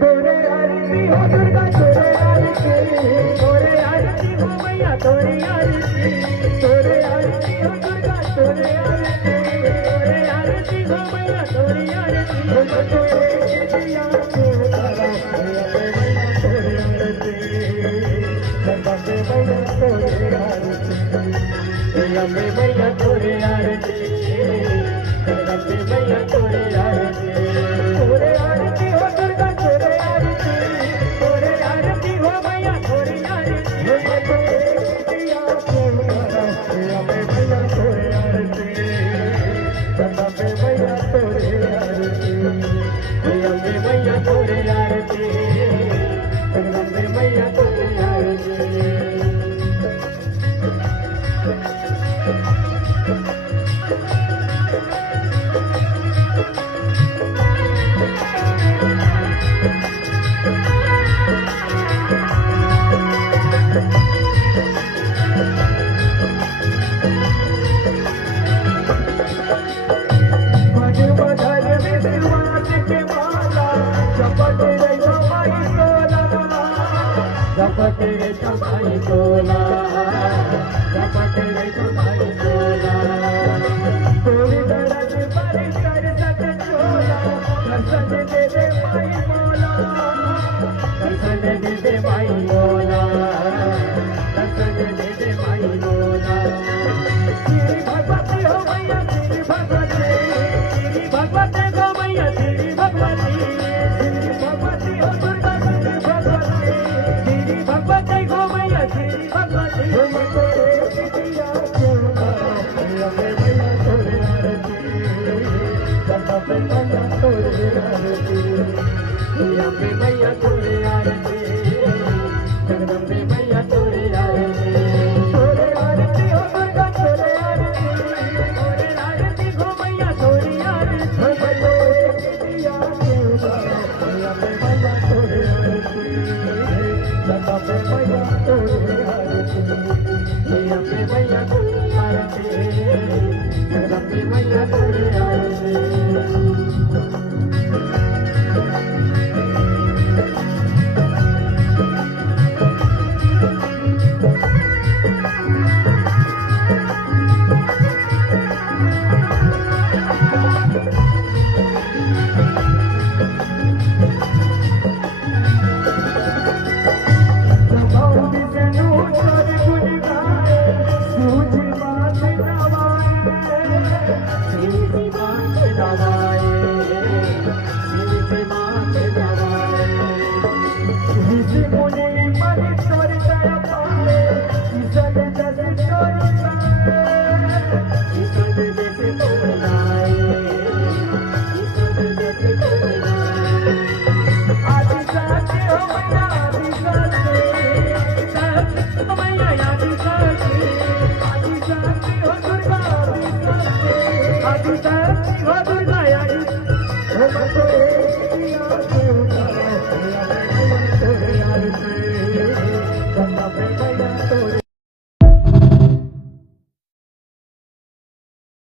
तोरे आरती हो दुर्गा तोरे आरती तोरे आरती हो मैया तोरे आरती तोरे आरती हो दुर्गा तोरे आरती तोरे आरती हो मैया तोरे आरती हो तोरे दिया को करा मैया तोरे आरती जगदम्बे मैया तोरे आरती जगदम्बे मैया तोरे आरती जगदम्बे मैया तोरे आरती तोरे आरती हो दुर्गा तोरे आरती तोरे आरती हो मैया तोरे आरती हो तोरे दिया को करा मैया तोरे आरती जगदम्बे मैया तोरे आरती जगदम्बे मैया तोरे आरती जगदम्बे मैया तोरे आरती जपत रे तुम्हारी तोला जपत रे तुम्हारी तोला कोई दर्द पर कर सक चोला दर्शन दे दे माई मोला दर्शन दे दे माई मोला दर्शन दे दे माई मोला श्री भगवती हो मैया श्री भगवती हो मैया श्री भगवती हो दुर्गा श्री भगवती भगवती हो मैया श्री भगवती हो तोरे दिया को मैया तोरे आरती जगदम्बे मैया तोरे आरती जगदम्बे मैया